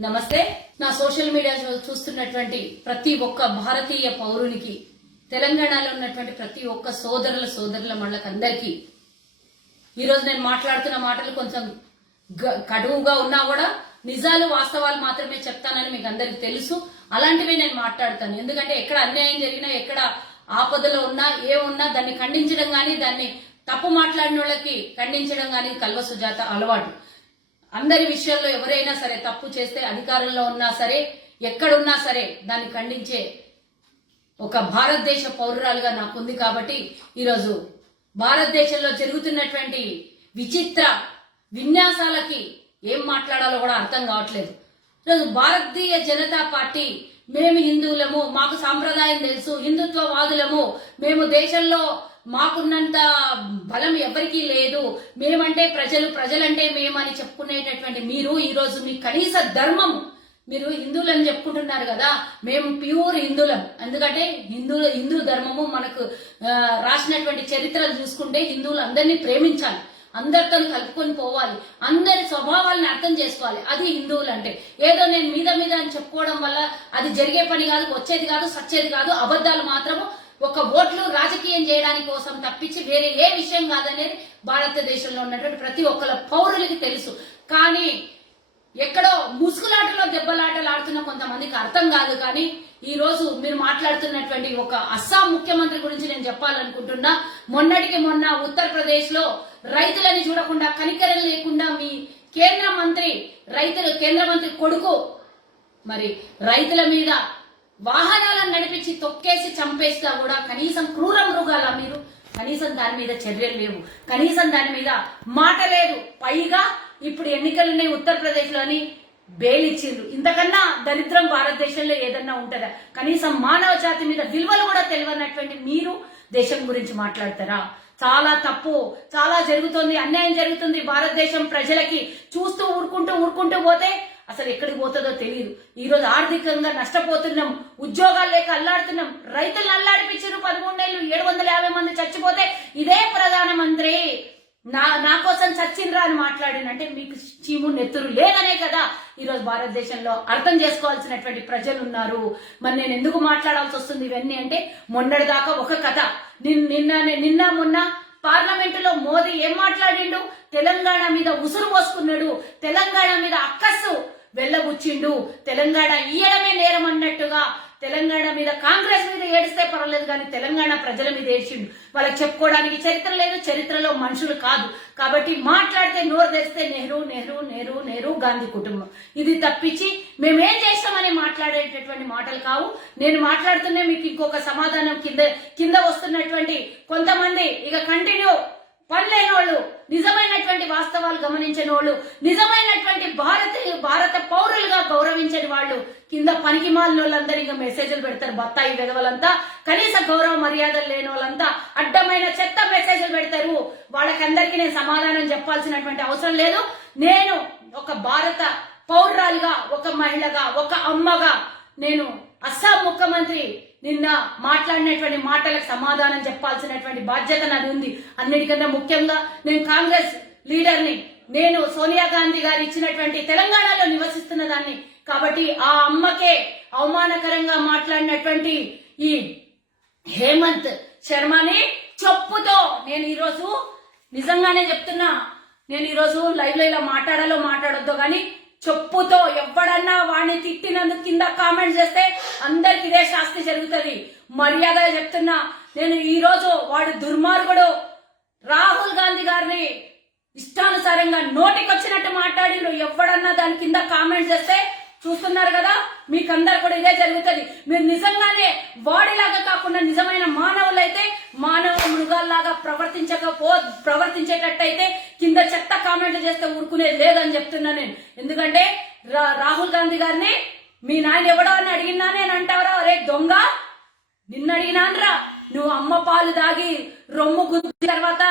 నమస్తే. నా social media చూస్తున్నటువంటి ప్రతి ఒక్క భారతీయ పౌరునికి తెలంగాణలో ఉన్నటువంటి ప్రతి ఒక్క సోదరుల సోదరుల మళ్ళకందరికీ ఈరోజు నేను మాట్లాడుతున్న మాటలు కొంచెం గ- ఉన్నా కూడా నిజాలు వాస్తవాలు మాత్రమే చెప్తానని మీకు అందరికి తెలుసు. అలాంటివి నేను మాట్లాడతాను. ఎందుకంటే ఎక్కడ అన్యాయం జరిగినా ఎక్కడ ఆపదలో ఉన్నా ఏ ఉన్నా దాన్ని ఖండించడం కానీ దాన్ని తప్పు మాట్లాడిన వాళ్ళకి ఖండించడం కానీ కల్వ సుజాత అలవాటు. అందరి విషయంలో ఎవరైనా సరే తప్పు చేస్తే అధికారంలో ఉన్నా సరే ఎక్కడున్నా సరే దాన్ని ఖండించే ఒక భారతదేశ పౌరురాలుగా నాకుంది కాబట్టి ఈరోజు భారతదేశంలో జరుగుతున్నటువంటి విచిత్ర విన్యాసాలకి ఏం మాట్లాడాలో కూడా అర్థం కావట్లేదు. ఈరోజు భారతీయ జనతా పార్టీ మేము హిందువులము మాకు సాంప్రదాయం తెలుసు హిందుత్వవాదులము మేము దేశంలో మాకున్నంత బలం ఎవరికీ లేదు. మేమంటే ప్రజలు ప్రజలంటే మేమని చెప్పుకునేటటువంటి మీరు ఈరోజు మీ కనీస ధర్మం. మీరు హిందువులని చెప్పుకుంటున్నారు కదా మేము ప్యూర్ హిందువులం. ఎందుకంటే హిందూ హిందూ ధర్మము మనకు రాసినటువంటి చరిత్రలు చూసుకుంటే హిందువులు అందరినీ ప్రేమించాలి. అందరితో కలుపుకొని పోవాలి. అందరి స్వభావాలను అర్థం చేసుకోవాలి. అది హిందువులు అంటే ఏదో నేను మీద మీద అని చెప్పుకోవడం వల్ల అది జరిగే పని కాదు వచ్చేది కాదు సచ్చేది కాదు అబద్ధాలు మాత్రము ఒక ఓట్లు రాజకీయం చేయడానికి కోసం తప్పించి వేరే ఏ విషయం కాదనేది భారతదేశంలో ఉన్నటువంటి ప్రతి ఒక్కళ్ళ పౌరులకి తెలుసు. కానీ ఎక్కడో ముసుగులాటలో దెబ్బలాటలు ఆడుతున్న కొంతమందికి అర్థం కాదు. కానీ ఈ రోజు మీరు మాట్లాడుతున్నటువంటి ఒక అస్సాం ముఖ్యమంత్రి గురించి నేను చెప్పాలనుకుంటున్నా. మొన్నటికి మొన్న ఉత్తరప్రదేశ్లో రైతులని చూడకుండా కనికరం లేకుండా మీ కేంద్ర మంత్రి రైతులు కేంద్ర మంత్రి కొడుకు మరి రైతుల మీద వాహనాలను నడిపించి తొక్కేసి చంపేస్తా కూడా కనీసం క్రూర మృగాల మీరు? కనీసం దాని మీద చర్యలు లేవు. కనీసం దాని మీద మాట లేదు. పైగా ఇప్పుడు ఎన్నికలున్నాయి ఉత్తరప్రదేశ్లోని బేలిచ్చిండ్రు. ఇంతకన్నా దరిద్రం భారతదేశంలో ఏదన్నా ఉంటుందా? కనీసం మానవ జాతి మీద విలువలు కూడా తెలియనటువంటి మీరు దేశం గురించి మాట్లాడతారా? చాలా తప్పు. చాలా జరుగుతుంది. అన్యాయం జరుగుతుంది. భారతదేశం ప్రజలకి చూస్తూ ఊరుకుంటూ ఊరుకుంటూ పోతే అసలు ఎక్కడికి పోతుందో తెలియదు ఈ రోజు ఆర్థికంగా నష్టపోతున్నాం ఉద్యోగాలు లేక అల్లాడుతున్నాం రైతులు అల్లాడిపించారు పదమూడేళ్ళు ఏడు వందల యాభై మంది చచ్చిపోతే ఇదే ప్రధానమంత్రి. నా నా కోసం చచ్చిండ్రా అని మాట్లాడినంటే మీకు చీము నెత్తురు లేదనే కదా. ఈరోజు భారతదేశంలో అర్థం చేసుకోవాల్సినటువంటి ప్రజలు ఉన్నారు. మరి నేను ఎందుకు మాట్లాడాల్సి వస్తుంది ఇవన్నీ అంటే మొన్నటిదాకా ఒక కథ. నిన్- నిన్న నిన్న మొన్న పార్లమెంటులో మోదీ ఏం మాట్లాడిండు? తెలంగాణ మీద ఉసురు పోసుకున్నాడు. తెలంగాణ మీద అక్కస్సు వెళ్ళబుచ్చిండు. తెలంగాణ ఇయ్యడమే నేరం అన్నట్టుగా తెలంగాణ మీద కాంగ్రెస్ మీద ఏడిస్తే పర్వాలేదు కానీ తెలంగాణ ప్రజల మీద ఏడ్చిండు. వాళ్ళకి చెప్పుకోవడానికి చరిత్ర లేదు చరిత్రలో మనుషులు కాదు. కాబట్టి మాట్లాడితే నోరు తెస్తే నెహ్రూ నెహ్రూ నెహ్రూ నెహ్రూ గాంధీ కుటుంబం. ఇది తప్పించి మేమేం చేస్తామని మాట్లాడేటటువంటి మాటలు కావు. నేను మాట్లాడుతూనే మీకు ఇంకొక సమాధానం కింద కింద వస్తున్నటువంటి కొంతమంది ఇక కంటిన్యూ పనిలేనోళ్ళు వాళ్ళు నిజమైనటువంటి వాస్తవాలు గమనించని వాళ్ళు నిజమైనటువంటి భారత భారత పౌరులుగా గౌరవించని వాళ్ళు కింద పనికి మాలిన వాళ్ళందరూ ఇంకా మెసేజ్లు పెడతారు బత్తాయి విధవలంతా కనీస గౌరవ మర్యాదలు లేని వాళ్ళంతా అడ్డమైన చెత్త మెసేజ్లు పెడతారు. వాళ్ళకందరికీ నేను సమాధానం చెప్పాల్సినటువంటి అవసరం లేదు. నేను ఒక భారత పౌరురాలుగా ఒక మహిళగా ఒక అమ్మగా నేను అస్సాం ముఖ్యమంత్రి నిన్న మాట్లాడినటువంటి మాటలకు సమాధానం చెప్పాల్సినటువంటి బాధ్యత నాది ఉంది. అన్నిటికన్నా ముఖ్యంగా నేను కాంగ్రెస్ లీడర్ని నేను సోనియా గాంధీ గారు ఇచ్చినటువంటి తెలంగాణలో నివసిస్తున్న దాన్ని. కాబట్టి ఆ అమ్మకే అవమానకరంగా మాట్లాడినటువంటి ఈ హేమంత్ శర్మని చెప్పుతో నేను ఈరోజు నిజంగానే చెప్తున్నా నేను ఈరోజు లైవ్లో ఇలా మాట్లాడాలో మాట్లాడొద్దో కానీ చెప్పుతో ఎవడన్నా వాడిని తిట్టినందుకు కింద కామెంట్ చేస్తే అందరికి ఇదే శాస్తి జరుగుతుంది. మర్యాద చెప్తున్నా నేను ఈ రోజు వాడు దుర్మార్గుడు. రాహుల్ గాంధీ గారిని ఇష్టానుసారంగా నోటికొచ్చినట్టు మాట్లాడిండ్రు ఎవడన్నా దాని కింద కామెంట్ చేస్తే చూస్తున్నారు కదా మీకందరు కూడా ఇదే జరుగుతుంది. మీరు నిజంగానే వాడిలాగా కాకుండా నిజమైన మానవులైతే మానవ మృగాల్లాగా ప్రవర్తించకపో ప్రవర్తించేటట్టయితే కింద చెత్త కామెంట్లు చేస్తే ఊరుకునేది లేదని చెప్తున్నా నేను. ఎందుకంటే రా- రాహుల్ గాంధీ గారిని మీ నాయన ఎవడో అని అడిగినా నేను అంటావరా? అరే దొంగ! నిన్న అడిగినాన్రా నువ్వు అమ్మ పాలు దాగి రొమ్ము గుద్ది తర్వాత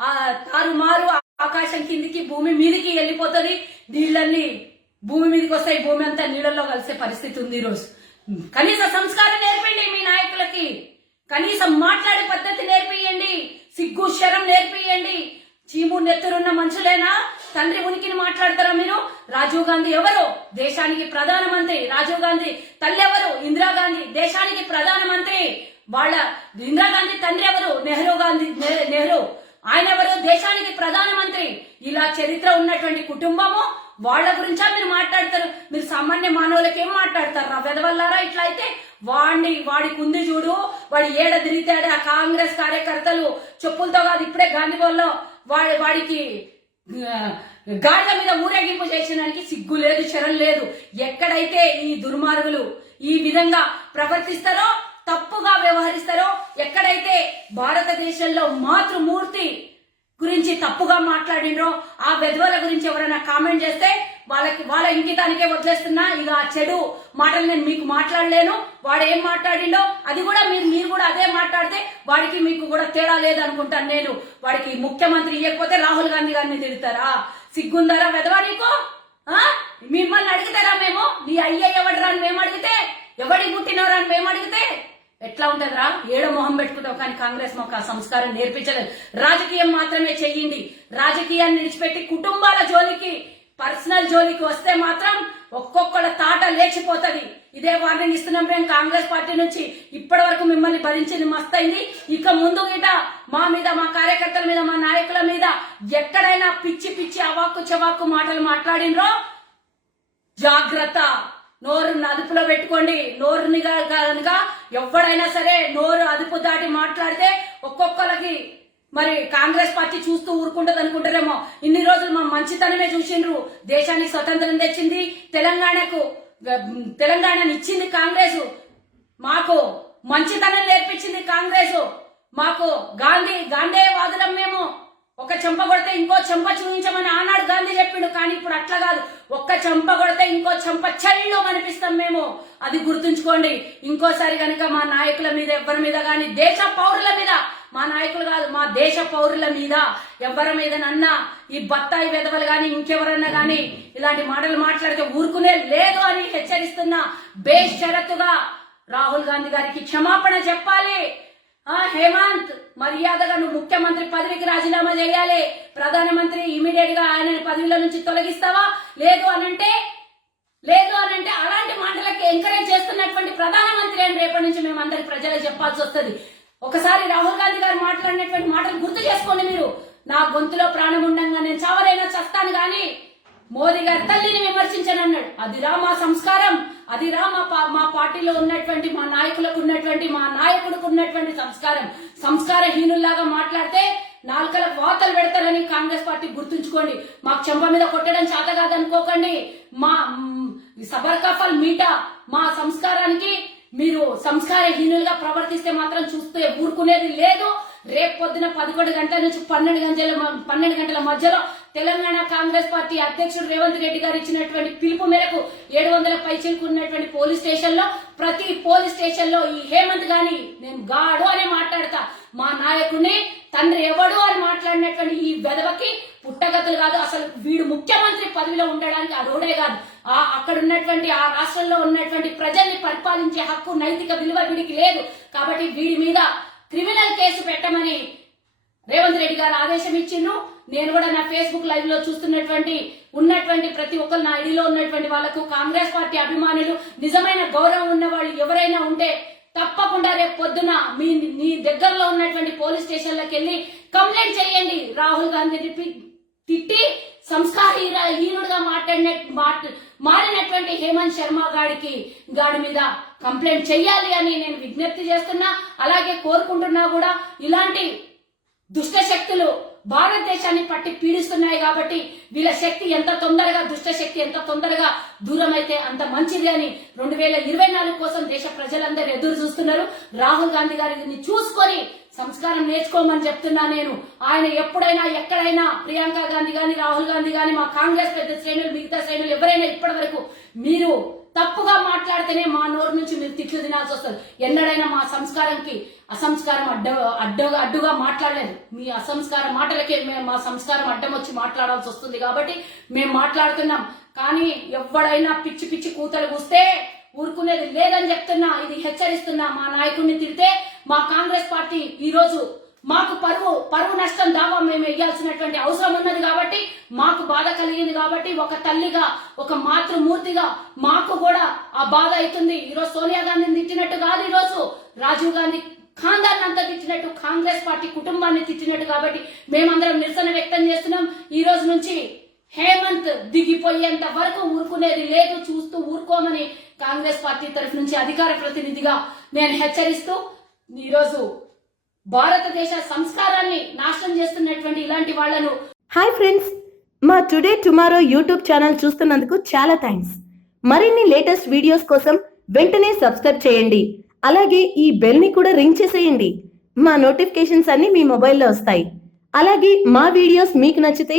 ఆ తారుమారు ఆకాశం కిందికి భూమి మీదికి వెళ్ళిపోతుంది. నీళ్ళన్ని భూమి మీదకి వస్తాయి భూమి అంతా నీళ్ళల్లో కలిసే పరిస్థితి ఉంది ఈరోజు. కనీస సంస్కారం నేర్పండి మీ నాయకులకి. కనీసం మాట్లాడే పద్ధతి నేర్పియండి సిగ్గు శరం నేర్పియండి. చీము నెత్తురున్న మనుషులేనా? తండ్రి ఉనికిని మాట్లాడతారా మీరు? రాజీవ్ గాంధీ ఎవరు? దేశానికి ప్రధానమంత్రి. రాజీవ్ గాంధీ తల్లి ఎవరు? ఇందిరాగాంధీ దేశానికి ప్రధానమంత్రి. వాళ్ళ ఇందిరాగాంధీ తండ్రి ఎవరు? నెహ్రూ గాంధీ నెహ్రూ. ఆయన ఎవరు? దేశానికి ప్రధానమంత్రి. ఇలా చరిత్ర ఉన్నటువంటి కుటుంబము వాళ్ళ గురించా మీరు మాట్లాడతారు? మీరు సామాన్య మానవులకి ఏం మాట్లాడతారు? రా వెదవల్లారా? ఇట్లా అయితే వాడిని వాడికి ఉంది చూడు వాడి ఏడ తిరిగితాడు ఆ కాంగ్రెస్ కార్యకర్తలు? చెప్పులతో కాదు ఇప్పుడే గాంధీభవన్లో వాడి వాడికి గాడిద మీద ఊరేగింపు చేసడానికి సిగ్గు లేదు శరం లేదు. ఎక్కడైతే ఈ దుర్మార్గులు ఈ విధంగా ప్రవర్తిస్తారో తప్పుగా వ్యవహరిస్తారో ఎక్కడైతే భారతదేశంలో మాతృమూర్తి గురించి తప్పుగా మాట్లాడినో ఆ వెధవల గురించి ఎవరైనా కామెంట్ చేస్తే వాళ్ళకి వాళ్ళ ఇంకితానికే వదిలేస్తున్నా ఇక ఆ చెడు మాటలు నేను మీకు మాట్లాడలేను వాడు ఏం మాట్లాడిండో అది కూడా మీరు మీరు కూడా అదే మాట్లాడితే వాడికి మీకు కూడా తేడా లేదనుకుంటాను నేను. వాడికి ముఖ్యమంత్రి ఇవ్వకపోతే రాహుల్ గాంధీ గారిని తిడతారా? సిగ్గుందరా వెధవా నీకు? మిమ్మల్ని అడిగితేరా మేము? నీ అయ్య ఎవడరా అని మేము అడిగితే? ఎవడికి పుట్టినవరా అని మేము అడిగితే? ఎట్లా ఉంటదిరా ఏడో మొహం పెట్టుకుంటావు కానీ కాంగ్రెస్ మాకు ఆ సంస్కారం నేర్పించలేదు. రాజకీయం మాత్రమే చెయ్యండి. రాజకీయాన్ని విడిచిపెట్టి కుటుంబాల జోలికి పర్సనల్ జోలికి వస్తే మాత్రం ఒక్కొక్కళ్ళ తాట లేచిపోతుంది. ఇదే వార్నింగ్ ఇస్తున్నాం మేము కాంగ్రెస్ పార్టీ నుంచి. ఇప్పటి వరకు మిమ్మల్ని భరించింది మస్తయింది. ఇక ముందు గిట మా మీద మా కార్యకర్తల మీద మా నాయకుల మీద ఎక్కడైనా పిచ్చి పిచ్చి అవాక్కు చవాక్కు మాటలు మాట్లాడినరో జాగ్రత్త. నోరుని అదుపులో పెట్టుకోండి. నోరుని కనుక ఎవడైనా సరే నోరు అదుపు దాటి మాట్లాడితే ఒక్కొక్కరికి మరి కాంగ్రెస్ పార్టీ చూస్తూ ఊరుకుంటది అనుకుంటారేమో. ఇన్ని రోజులు మా మంచితనమే చూసిండ్రు. దేశానికి స్వతంత్రం తెచ్చింది. తెలంగాణకు తెలంగాణని ఇచ్చింది కాంగ్రెస్. మాకు మంచితనం నేర్పించింది కాంగ్రెస్. మాకు గాంధీ గాంధేయవాదులం మేము. ఒక చెంప కొడితే ఇంకో చెంప చూపించమని ఆనాడు గాంధీ చెప్పిండు కానీ ఇప్పుడు అట్లా కాదు. ఒక్క చెంప కొడితే ఇంకో చెంప చల్లు అనిపిస్తాం మేము. అది గుర్తుంచుకోండి. ఇంకోసారి కనుక మా నాయకుల మీద ఎవరి మీద కానీ దేశ పౌరుల మీద మా నాయకులు కాదు మా దేశ పౌరుల మీద ఎవరి మీదనన్నా ఈ బత్తాయి వెధవలు కానీ ఇంకెవరన్నా కానీ ఇలాంటి మాటలు మాట్లాడితే ఊరుకునే లేదు అని హెచ్చరిస్తున్నా బేషరతుగా రాహుల్ గాంధీ గారికి క్షమాపణ చెప్పాలి. ఆ హేమంత్ మర్యాదగా నువ్వు ముఖ్యమంత్రి పదవికి రాజీనామా చేయాలి. ప్రధానమంత్రి ఇమీడియట్గా ఆయన పదవిలో నుంచి తొలగిస్తావా? లేదు అనంటే లేదు అనంటే అలాంటి మాటలకి ఎంకరేజ్ చేస్తున్నటువంటి ప్రధానమంత్రి అని రేపటి నుంచి మేము అందరి ప్రజలకు చెప్పాల్సి వస్తుంది. ఒకసారి రాహుల్ గాంధీ గారు మాట్లాడినటువంటి మాటలు గుర్తు చేసుకోండి మీరు. నా గొంతులో ప్రాణం ఉండంగా నేను మోదీ గారి తల్లిని విమర్శించనన్నాడు. అదిరా మా సంస్కారం. అదిరా మా పా- మా పార్టీలో ఉన్నటువంటి మా నాయకులకు ఉన్నటువంటి మా నాయకుడికి ఉన్నటువంటి సంస్కారం. సంస్కారహీనుల్లాగా మాట్లాడితే నాలుకల వాతలు పెడతారని కాంగ్రెస్ పార్టీ గుర్తుంచుకోండి. మాకు చెంప మీద కొట్టడం చేత కాదనుకోకండి. మా సబర్కాఫల్ మీటా మా సంస్కారానికి మీరు సంస్కారహీనులుగా ప్రవర్తిస్తే మాత్రం చూస్తే ఊరుకునేది లేదు. రేపు పొద్దున పదకొండు గంటల నుంచి పన్నెండు గంటల పన్నెండు గంటల మధ్యలో తెలంగాణ కాంగ్రెస్ పార్టీ అధ్యక్షుడు రేవంత్ రెడ్డి గారు ఇచ్చినటువంటి పిలుపు మేరకు ఏడు వందల పైచీలకు ఉన్నటువంటి పోలీస్ స్టేషన్లో ప్రతి పోలీస్ స్టేషన్లో ఈ హేమంత్ గాని నేను గాడు అని మాట్లాడతా. మా నాయకుడిని తండ్రి ఎవడు అని మాట్లాడినటువంటి ఈ వెదవకి పుట్టగతులు కాదు. అసలు వీడు ముఖ్యమంత్రి పదవిలో ఉండడానికి అర్హుడే కాదు. ఆ అక్కడ ఉన్నటువంటి ఆ రాష్ట్రంలో ఉన్నటువంటి ప్రజల్ని పరిపాలించే హక్కు నైతిక విలువ వీడికి లేదు. కాబట్టి వీడి మీద క్రిమినల్ కేసు పెట్టమని రేవంత్ రెడ్డి గారు ఆదేశం ఇచ్చిండు నేను కూడా నా ఫేస్బుక్ లైవ్లో చూస్తున్నటువంటి ఉన్నటువంటి ప్రతి ఒక్కరు నా ఐడిలో ఉన్నటువంటి వాళ్ళకు కాంగ్రెస్ పార్టీ అభిమానులు నిజమైన గౌరవం ఉన్న వాళ్ళు ఎవరైనా ఉంటే తప్పకుండా రేపు పొద్దున మీ మీ దగ్గరలో ఉన్నటువంటి పోలీస్ స్టేషన్లకు వెళ్ళి కంప్లైంట్ చేయండి. రాహుల్ గాంధీని తిట్టి సంస్కార హీనుడుగా మాట్లాడిన మారినటువంటి హేమంత్ శర్మ గాడికి గాడి మీద కంప్లైంట్ చెయ్యాలి అని నేను విజ్ఞప్తి చేస్తున్నా అలాగే కోరుకుంటున్నా కూడా ఇలాంటి దుష్ట శక్తులు భారతదేశాన్ని పట్టి పీడిస్తున్నాయి కాబట్టి వీళ్ళ శక్తి ఎంత తొందరగా దుష్ట శక్తి ఎంత తొందరగా దూరం అయితే అంత మంచిది అని రెండు వేల ఇరవై నాలుగు కోసం దేశ ప్రజలందరూ ఎదురు చూస్తున్నారు. రాహుల్ గాంధీ గారిని చూసుకొని సంస్కారం నేర్చుకోమని చెప్తున్నా నేను. ఆయన ఎప్పుడైనా ఎక్కడైనా ప్రియాంక గాంధీ గాని రాహుల్ గాంధీ గాని మా కాంగ్రెస్ పెద్ద శ్రేణులు మిగతా శ్రేణులు ఎవరైనా ఇప్పటి వరకు మీరు తప్పుగా మాట్లాడితేనే మా నోరు నుంచి మీరు తిట్లు తినాల్సి వస్తుంది. ఎన్నడైనా మా సంస్కారంకి అసంస్కారం అడ్డ అడ్డగా అడ్డుగా మాట్లాడలేదు. మీ అసంస్కార మాటలకే మేము మా సంస్కారం అడ్డం వచ్చి మాట్లాడాల్సి వస్తుంది కాబట్టి మేము మాట్లాడుతున్నాం. కానీ ఎవడైనా పిచ్చి పిచ్చి కూతలు కూస్తే ఊరుకునేది లేదని చెప్తున్నా ఇది హెచ్చరిస్తున్నా మా నాయకుడిని తిడితే మా కాంగ్రెస్ పార్టీ ఈ రోజు మాకు పరువు పరువు నష్టం దావా మేము వేయాల్సినటువంటి అవసరం ఉన్నది కాబట్టి మాకు బాధ కలిగింది కాబట్టి ఒక తల్లిగా ఒక మాతృమూర్తిగా మాకు కూడా ఆ బాధ అవుతుంది. ఈరోజు సోనియా గాంధీని తిట్టినట్టు కాదు ఈరోజు రాజీవ్ గాంధీ ఖాందాన్ని అంతా తిట్టినట్టు కాంగ్రెస్ పార్టీ కుటుంబాన్ని తిట్టినట్టు కాబట్టి మేమందరం నిరసన వ్యక్తం చేస్తున్నాం. ఈ రోజు నుంచి హేమంత్ దిగిపోయేంత వరకు ఊరుకునేది లేదు చూస్తూ ఊరుకోమని కాంగ్రెస్ పార్టీ తరఫు నుంచి అధికార ప్రతినిధిగా నేను హెచ్చరిస్తూ ఈరోజు భారతదేశ సంస్కారాన్ని నాశనం చేస్తున్నటువంటి ఇలాంటి వాళ్ళను హాయ్ ఫ్రెండ్స్ మా టుడే టుమారో యూట్యూబ్ ఛానల్ చూస్తున్నందుకు చాలా థ్యాంక్స్ మరిన్ని లేటెస్ట్ వీడియోస్ కోసం వెంటనే సబ్స్క్రైబ్ చేయండి. అలాగే ఈ బెల్ని కూడా రింగ్ చేసేయండి. మా నోటిఫికేషన్స్ అన్ని మీ మొబైల్లో వస్తాయి. అలాగే మా వీడియోస్ మీకు నచ్చితే